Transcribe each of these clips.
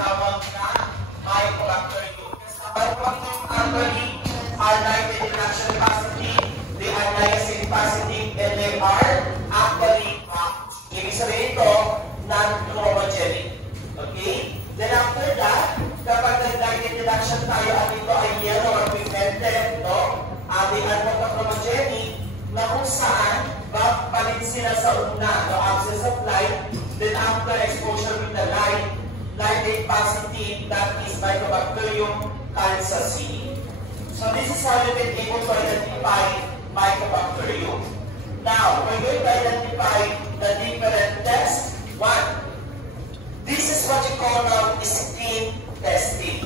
tinatawag na Mycobacterium. Mycobacterium actually are nitrogen reduction capacity, they are niacin capacity, and they are actually ibig sabihin ito, non-chromogenic. Okay? Then after that, kapag nag-nitrogen reduction tayo at ito ay yellow or pigmented, no? They are non-chromogenic na kung saan palit sila sa una, no absence of light, then after exposure with the light, nitrate positive, that is Mycobacterium calcicea. So this is how you can able to identify Mycobacterium. Now, we're going to identify the different tests. One, this is what you call now skin testing.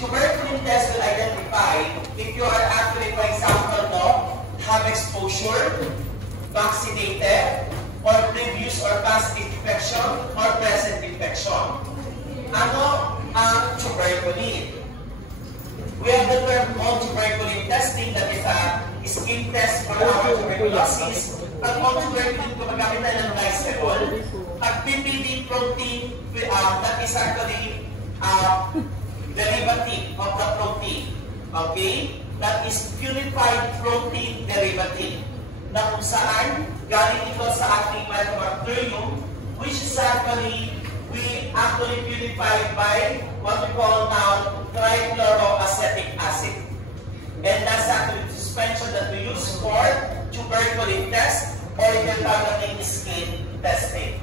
Tuberculin test will identify if you are actually, for example, no, have exposure, vaccinated, or previous or past infection, or present infection. Ano ang tuberculin? We have the term called tuberculin testing, that is a skin test for our tuberculosis. Pag on tuberculin, gumagamit na ng glycerol. Pag PPD protein, that is actually derivative of the protein. Okay? That is purified protein derivative. Na kung saan galing ito sa ating Mycobacterium, which is actually we actually purified by what we call now trichloroacetic acid. And that's actually the suspension that we use for tuberculin test or even targeting skin testing.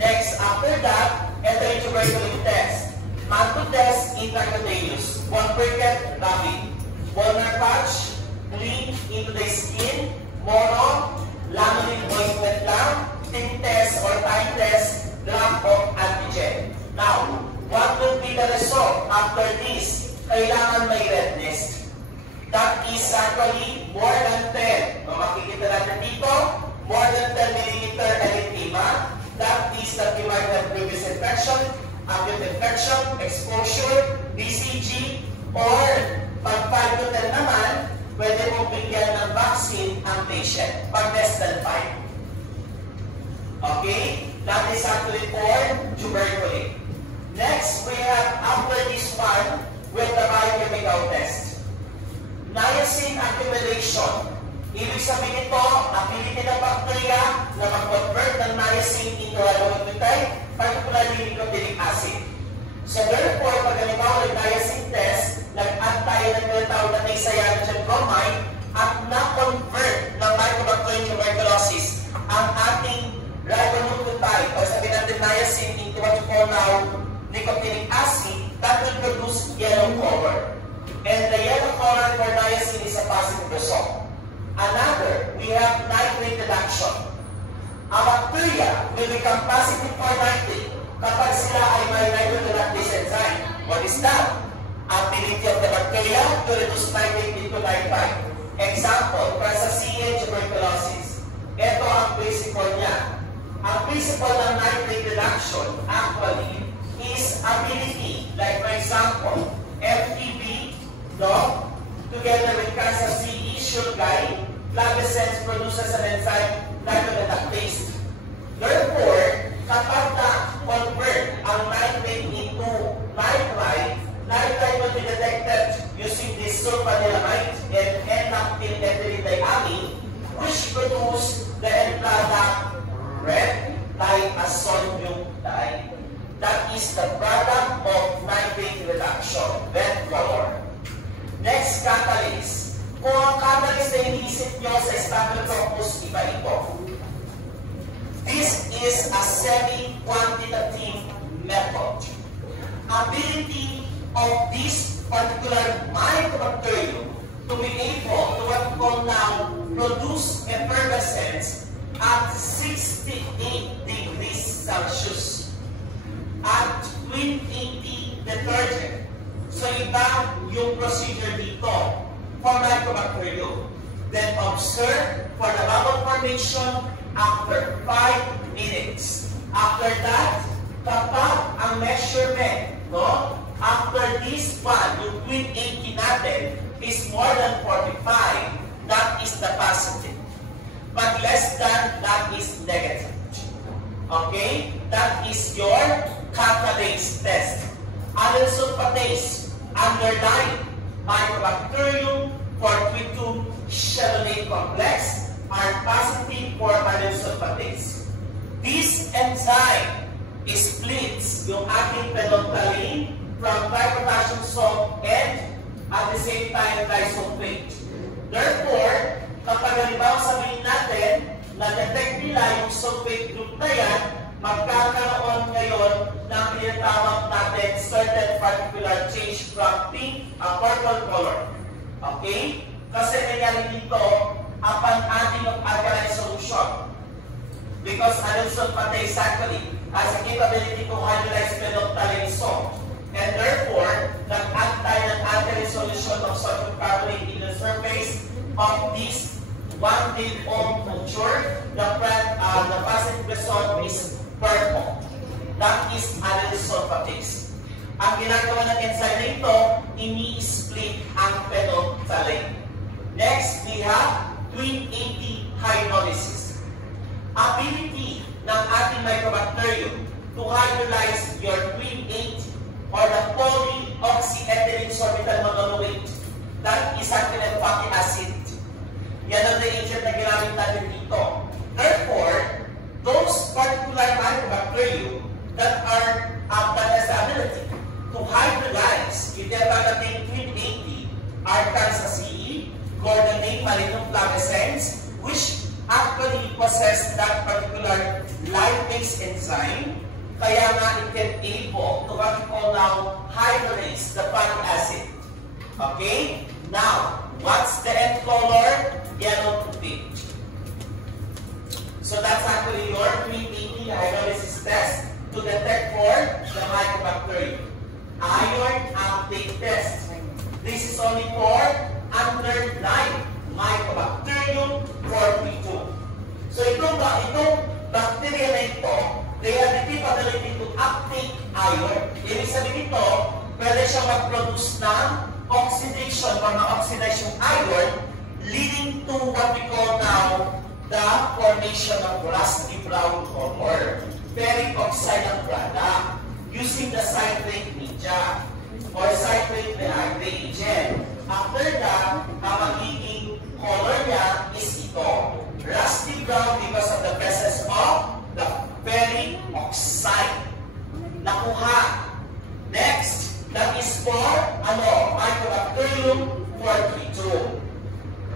Next, after that, ito yung tuberculin test. Manto test intracutaneous. 1 briquette rapid. Ulnar patch, clean into the skin, moron, lanolin ointment lang, thin test or time test, drop of antigen. Now, what will be the result after this? Kailangan may redness. That is actually more than 10. Kung makikita natin dito, more than 10 millimeter erythema. That is that you might have previous infection, acute infection, exposure, BCG, or pag 5 to 10 naman, pwede mong bigyan ng vaccine ang patient. Pag less than 5. Okay? That is actually for tuberculin. Next, we have, after this one, with the biochemical test. Niacin accumulation. Ibig sabihin ito, ability ng bacteria na mag-convert ng niacin into ribonukleotide, particularly nucleic acid. So therefore, pag halimbawa ng niacin test, nag-add tayo ng tinatawag na cyanogen bromide at na-convert ng Mycobacterium tuberculosis ang ating ribonucleotide o sabihin natin niacin into what you call now nicotinic acid, that will produce yellow color. And the yellow color for niacin is a positive result. Another, we have nitrate reduction. A bacteria will become positive for nitrate kapag sila ay may nitrate reductase enzyme. What is that? Ability of the bacteria to reduce nitrate into nitrite. Example, Prasaceae tuberculosis. Ito ang principle niya. Ang principle ng nitrate reduction actually is ability. Like for example, FTB, no? Together with Prasaceae, Shurgai, Flavescens produces an enzyme nitrate reductase. Therefore, kapag na-convert ang nitrate into nitrite, nitrite will be detected using this sulfanilamide and N-acetylethyldiamine, which produce the end product red thiazolmuctide. That is the product of nitrate reduction, red color. Next, catalyst. Kung ang catalyst na iniisip nyo sa Staphylococcus, iba ito. This is a semi-quantitative method. Ability of this particular Mycobacterium to be able to what we call now produce effervescence at 68 degrees Celsius at 280 detergent. So iba yung procedure dito for Mycobacterium. Then observe for the bubble formation after 5 minutes. After that, kapag ang measurement, no? After this one, yung 280 natin is more than 45, that is the positive. But less than, that is negative. Okay? That is your catalase test. added sulfatase underlying Mycobacterium fortuitum chelonate complex are positive for added sulfatase. This enzyme splits yung ating phenolphthalein from dipotassium salt and at the same time disulfate. Therefore, kapag halimbawa sabihin natin na detect nila yung sulfate group na yan, magkakaroon ngayon ng tinatawag natin certain particular change from pink a purple color. Okay? Kasi nangyari dito upon adding of alkaline solution. Because added sulfatase actually has a capability to hydrolyze phenolphthalein salt. And therefore, nag-add tayo ng alkaline solution of sodium carbonate in the surface of this 1 day old mature. The positive result is purple. That is added sulfatase. Ang ginagawa ng enzyme na ito, ini-split ang phenolphthalein. Next, we have twin 80 hydrolysis. Ability ng ating Mycobacterium to hydrolyze your twin 8 or the polyoxyethylene sorbitol monoate. That is actually a fatty acid. Yan ang reagent na ginamit natin dito. Therefore, those particular Mycobacterium that has the ability to hydrolyze yung natin twin 80 are Kansas-E, Gordonate marinum flavescens, which actually possess that particular lipase enzyme, kaya nga it can able to what we call now hydrolyze the fatty acid. Okay? Now, what's the end color? Yellow to pink. So that's actually your 380 hydrolysis test to detect for the Mycobacterium. Iron uptake test. This is only for underlying Mycobacterium fortuitum. So itong bacteria na ito, they have the capability to uptake iron. Ibig sabihin ito, pwede siyang mag-produce ng oxidation or na-oxidize yung iron, leading to what we call now the formation of rusty brown color, ferric oxide ang product, using the citrate media or citrate reagent. After that, ang magiging color niya is ito, rusty brown because of the presence of the ferric oxide. Nakuha. Next, that is for Mycobacterium fortuitum.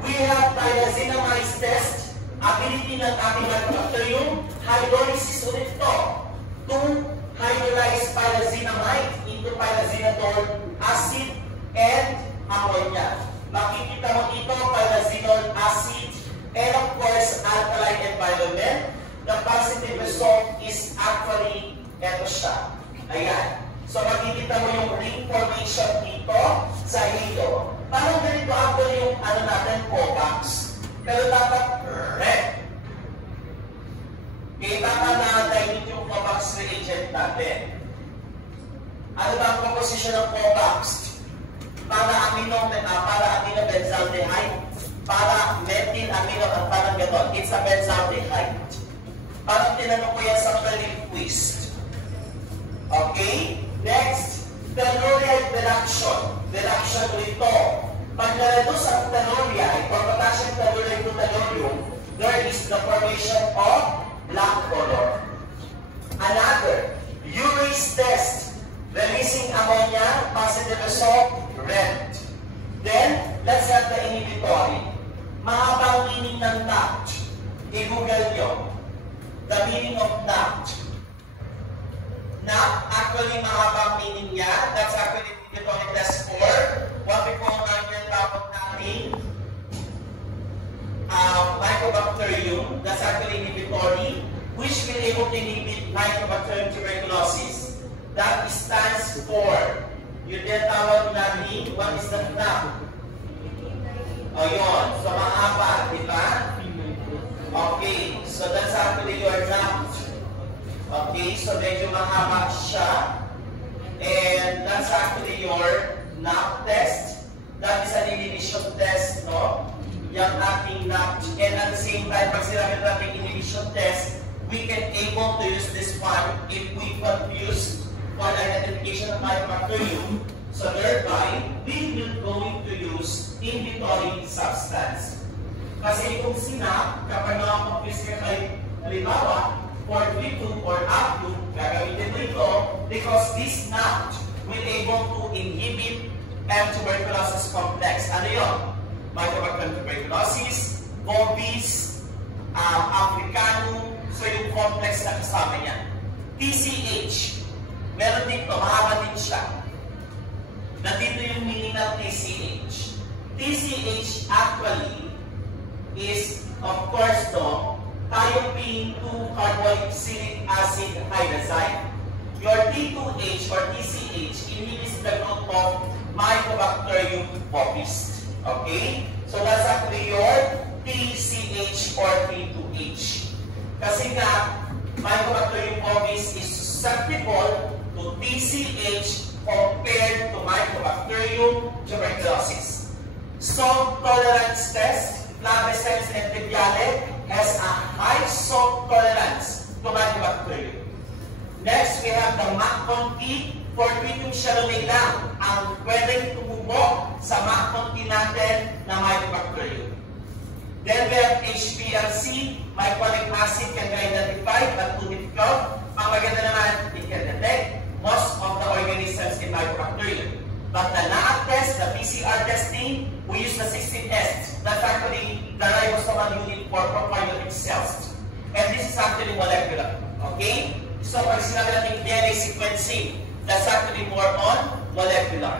We have thiazinamide test. Ability ng ating Mycobacterium, hydrolysis ulit ito to hydrolyze thiazinamide into thiazinidole acid and ammonia. Makikita mo dito thiazinidole acid and of course alkaline environment. The positive result is actually ito siya. Ayan. So makikita mo yung ring formation dito sa hilo. Parang ganito actually yung natin Covax. Pero dapat red. Okay, baka na-dilute yung Covax reagent natin. Ano ba ang composition ng Covax? Para aminobenzaldehyde, para methyl amino, at parang gano'n. It's a benzaldehyde. Parang tinanong ko yan sa quiz. Okay? Next, telluride reduction. Reduction ito. Pag na-reduce ang telluride or potassium telluride to tellurium, there is the formation of black color. Another, urease test. Releasing ammonia, positive result, red. Then, let's have the inhibitory. Mahabang meaning ng NAT. I-google nyo. The meaning of NAT. NAT, actually mahabang meaning niya. That's actually inhibitory test for what we call yung tawag natin Mycobacterium. That's actually inhibitory, which will able to inhibit Mycobacterium tuberculosis. That stands for, yung tinatawag natin, what is the NAT? O yun, so mahaba, di ba? Okay, so that's actually your NAT. Okay, so medyo mahaba siya. And that's actually your NAT test. That is an inhibition test, no? Yung ating NAT. And at the same time, pag sinabi natin inhibition test, we can able to use this one if we confuse for identification of mycobacterium. So thereby, we will going to use inventory substance. Kasi itong SNAP, kapag na-confuse ka kay halimbawa, for T2 or up to, gagamitin mo ito because this SNAP will able to inhibit M. tuberculosis complex. Ano yun? Mycobacterium tuberculosis, bovis, africanum, so yung complex na kasama niya. TCH, meron dito, mahaba din siya. Nandito yung meaning ng TCH. TCH actually is, of course, thiophene 2-carboxylic acid hydrazide. Your T2H or TCH inhibits the growth of Mycobacterium bovis. Okay? So that's actually your TCH or T2H. Kasi nga, Mycobacterium bovis is susceptible to TCH compared to Mycobacterium tuberculosis. Salt tolerance test, Flavescens and Tibiale has a high salt tolerance to Mycobacterium. Next, we have the McConty. For T2 Chalamet lang ang pwedeng tumubo sa McConty natin na Mycobacterium. Then we have HPLC, myconic acid can be identified but too difficult. Ang maganda naman, it can detect most of the organisms in Mycobacterium. But the NAAT test, the PCR testing, we use the 16S. That's actually the ribosomal unit for prokaryotic cells. And this is actually molecular. Okay? So, pag sinabi natin DNA sequencing, that's actually more on molecular.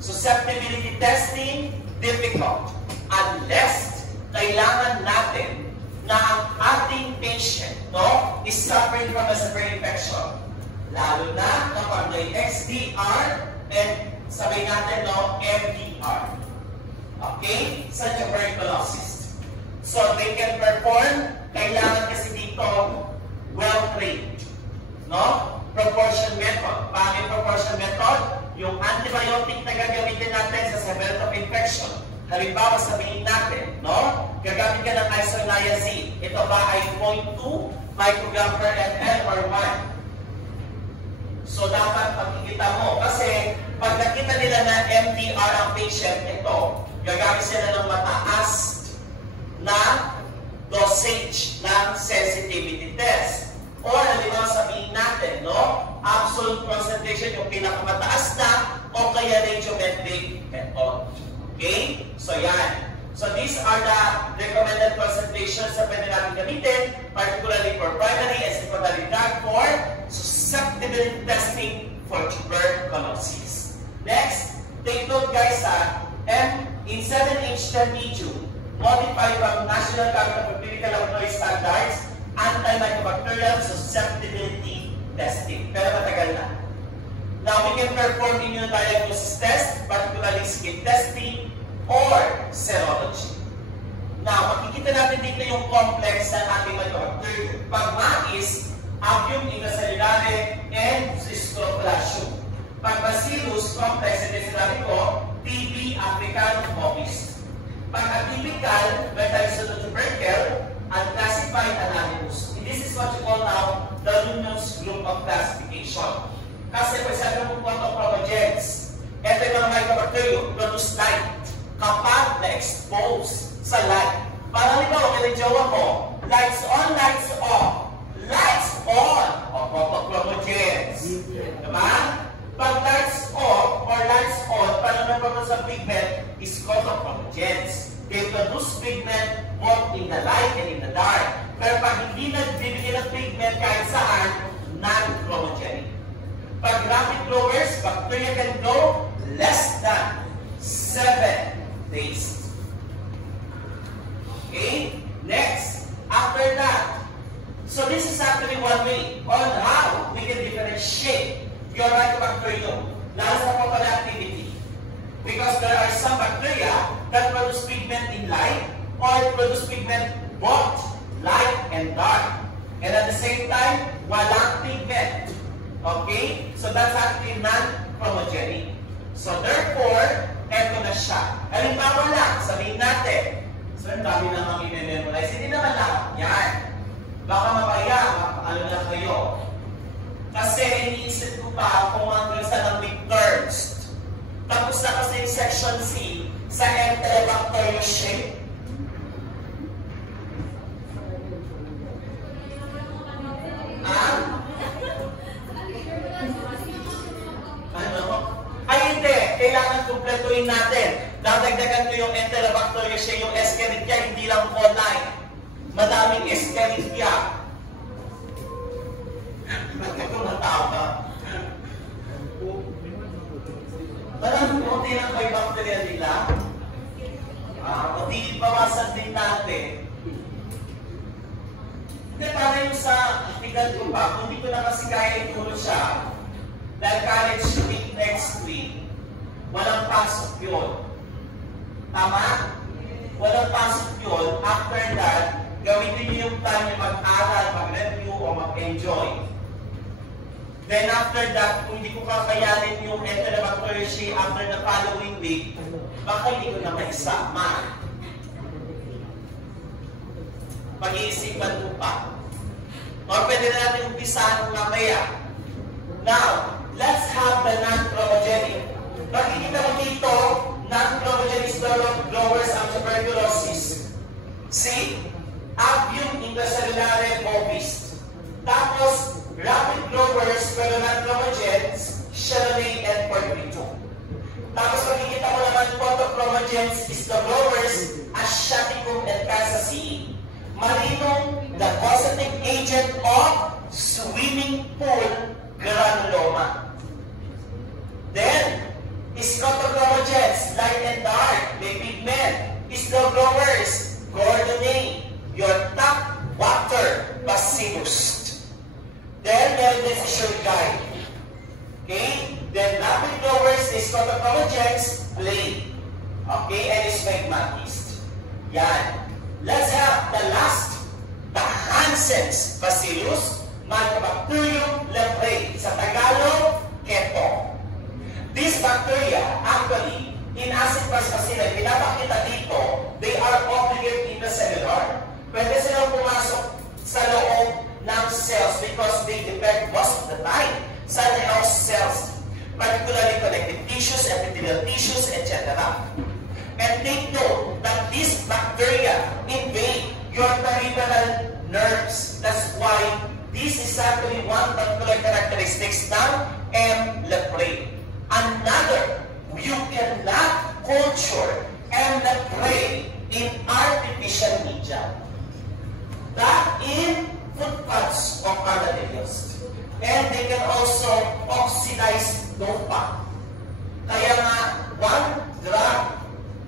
Susceptibility testing, difficult. Unless kailangan natin na ang ating patient is suffering from a severe infection. Lalo na kapag may XDR and sabi natin MDR. Okay? Sa tuberculosis. So, they can perform, kailangan kasi dito well-trained. Proportion method. Paano yung proportion method? Yung antibiotic na gagamitin natin sa severity of infection. Halimbawa, sabihin natin, gagamit ka ng isoniazid. Ito ba ay 0.2 microgram per ml or 1? So, dapat pagkikita mo. Kasi, pag nakita nila na MDR ang patient, ito, gagamit sila ng mataas na dosage ng sensitivity test. Or, halimbawa sabihin natin, absolute concentration yung pinakamataas na o kaya radiometric method. Okay? So, yan. So, these are the recommended concentrations na pwede natin gamitin, particularly for primary and secondary drug for susceptibility testing for tuberculosis. Next, take note guys in 7H10P2, modified from National Council for Clinical Laboratory Standards, antimicrobacterial susceptibility testing. Pero matagal na. Now, we can perform immunodiagnosis test, particularly skin testing or serology. Now, makikita natin dito yung complex ng ating mycobacterium. Pag mais, Avium intracellulare and Cystoplasmium. Pag Bacillus complex, ito sinabi ko, TB africanum bovis. Pag atypical, Bacillus tubercle, unclassified anonymous. This is what you call now the Lumnos group of classification. Kasi kung sabi mo po ito chromogens, ito yung mga mycobacterium, produce light. Kapag na-expose sa light, parang ikaw, kailangan mo, lights on, lights off. Lights on, o photochromogens. Diba? Pag lights off or lights on, parang nagpapos sa pigment is photochromogens. They produce pigment both in the light and in the dark. Pero pag hindi nagbibigay ng pigment kahit saan, non-chromogenic. Pag rapid growers, bacteria can grow less than 7 days. Okay? Next, after that, so this is actually one way on how we can differentiate your mycobacterium, lalo sa photon activity. Because there are some bacteria that produce pigment in light or produce pigment both light and dark. And at the same time, walang pigment. Okay? So that's actually non-chromogenic. So therefore, eto na siya. Halimbawa lang, sabihin natin, so ang dami namang i-memorize. Hindi naman lang. Yan. Baka mamaya, ano na kayo. Kasi iniisip ko pa section C sa Enterobacter shape? Hindi. Kailangan kumpletuhin natin. Dadagdagan ko yung Enterobacter shape, yung Escherichia, hindi lang online. Madaming Escherichia. Ba't ka tumatawa? Maraming konti lang may bacteria nila. Kundi bawasan din natin. Hindi, para yung sa tignan ko pa, kung di ko na kasi kaya ituro siya, dahil college week next week, walang pasok yun. Tama? Walang pasok yun. After that, gawin din yung time yung mag-aral, mag-review, o mag-enjoy. Then after that, kung hindi ko kakayanin yung Enterobacter after the following week, baka hindi ko na maisama. Pag-iisipan ko pa. Or pwede na natin umpisahan mamaya. Now, let's have the non-chromogenic. Makikita mo dito, non-chromogenic growers of tuberculosis. See? Avium intracellulare bovis. Tapos, rapid growers pero non-chromogens, Chalamet and Porphyrio. Tapos makikita mo naman photochromogens is the growers, Asiaticum and Casacii. Marinong, the causative agent of swimming pool granuloma. Then, scotochromogens, light and dark, may pigment, is the growers, Gordonei, your top water, Bacillus. Then, meron din si Shurgai. Okay? Then, rapid growers, the scotochromogens, plain. Okay? And smegmatis. Yan. Let's have the last, the Hansen's Bacillus, Mycobacterium leprae. Sa Tagalog, keto. These bacteria, actually, in acid fast bacilli, pinapakita dito, they are obligate intracellular. Pwede silang pumasok sa loob ng cells because they depend most of the time sa health cells, particularly connective tissues, epithelial tissues, etc. And take note that these bacteria invade your peripheral nerves. That's why this is actually one particular characteristics ng M. leprae. Another, you cannot culture M. leprae in artificial media. That in food pads of armadillos. And they can also oxidize dopa. Kaya nga, one drug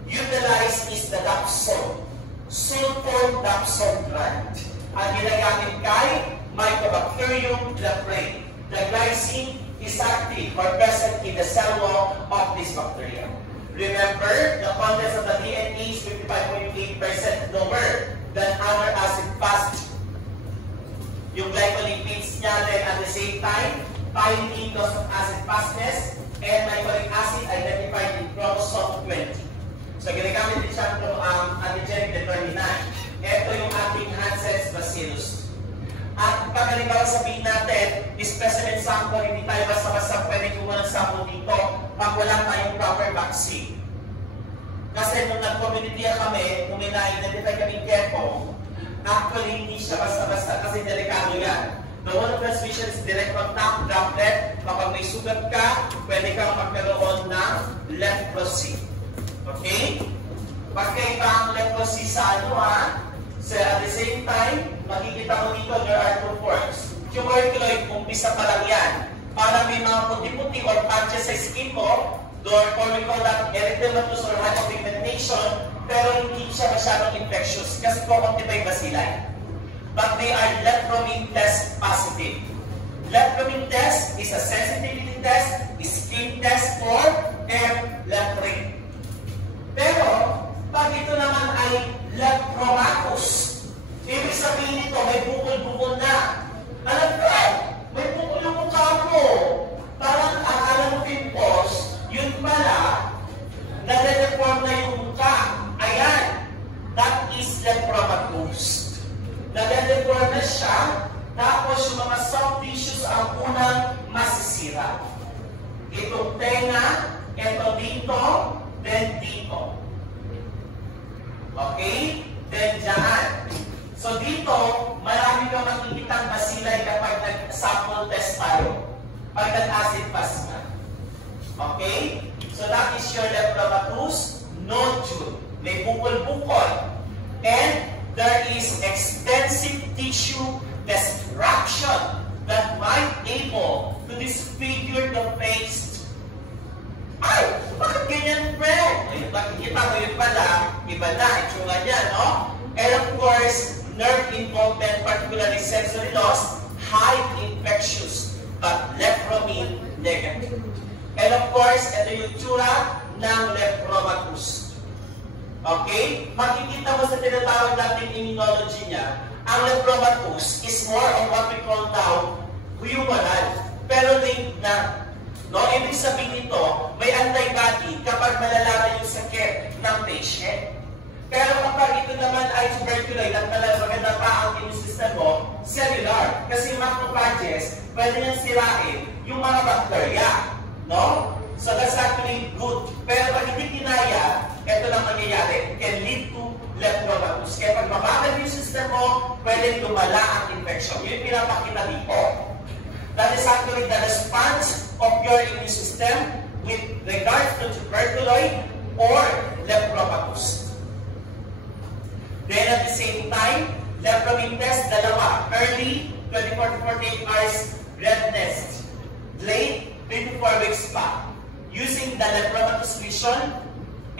utilized is the dapsone, sulfur-dapsone drug. Ang ginagamit kay Mycobacterium leprae. The glycine is active or present in the cell wall of this bacteria. Remember, the contents of the DNA is 55.8% lower than other acid-fast. Yung glycolipids niya then at the same time, pyridine cause of acid fastness, and mycoric acid identified in chromosome 20. So, ginagamit din siya ng antigenic determinant. Ito yung ating Hansen's Bacillus. At pag halimbawa sabihin natin, specimen sample, hindi tayo basta-basta pwede kumuha ng sample dito pag wala tayong proper vaccine. Kasi nung nag-community kami, nung may na-identify kami keto, actually hindi siya basta-basta kasi delikado yan. The one of transmission is direct contact, droplet. Kapag may sugat ka, pwede kang magkaroon ng leprosy. Okay? Pagkaiba ang leprosy sa ano So at the same time, makikita mo dito, there are two forms. Tuberculoid, umpisa pa lang yan. Para may mga puti-puti or patches sa skin mo, or we call that erythematous or hypopigmentation, pero hindi siya masyadong infectious kasi kukunti pa yung bacilli. But they are lepromine test positive. Lepromine test is a sensitivity test, skin test for M. leprae. Pero, pag ito naman ay lepromatus, ibig sabihin nito, may bukol-bukol na. Alam ko, may bukol yung mukha mo. Parang akala mo pimpos, yun pala, nare-reform na yung mukha. Ayan, that is lepromatus. Nare-reform na siya, tapos yung mga soft tissues ang unang masisira. Itong pag nag-acid pass ka. Okay? So that is your lepromatous nodule. May bukol-bukol. And there is extensive tissue destruction that might able to disfigure the face. Ay! Bakit ganyan, friend? Ay, makikita mo yun pala, iba na, itsura niya, no? And of course, nerve involvement, particularly sensory loss, high infectious, but lepromine negative. And of course, ito yung tsura ng lepromatous. Okay? Makikita mo sa tinatawag natin immunology niya, ang lepromatous is more of what we call now humoral. Pero linked na. No? Ibig sabihin nito, may antibody kapag malalaman yung sakit ng patient. Pero kapag ito naman ay tuberculoid at maganda pa ang immune system mo, cellular. Kasi macrophages, pwede niyang sirain yung mga bacteria. No? So that's actually good. Pero pag hindi kinaya, ito lang mangyayari. Can lead to lepromatous. Kaya pag mabagal yung system mo, pwede lumala ang infection. Yun pinapakita dito. That is actually the response of your immune system with regards to tuberculoid or lepromatous. Then at the same time, lepromine test, dalawa. Early, 24 to 48 hours redness. Late, 24 weeks pa. Using the lepromatous vision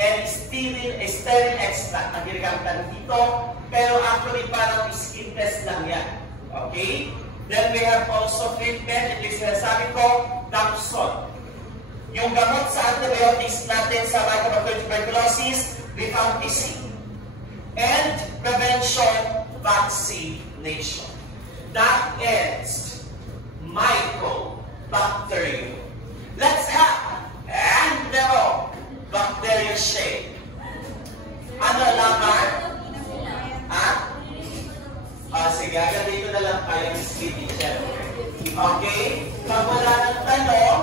and sterile extract. Ang ginagamit dito, pero actually parang skin test lang yan. Okay? Then we have also treatment, ito yung sinasabi ko, Dapsone. Yung gamot sa antibiotics natin sa microbacterial tuberculosis, rifampicin. And prevention vaccination. That ends Mycobacterium. Let's have Enterobacterial shake. Ano lamang? Sige, agad dito na lang kayo ng speed teacher. Okay? Pag wala ng tanong,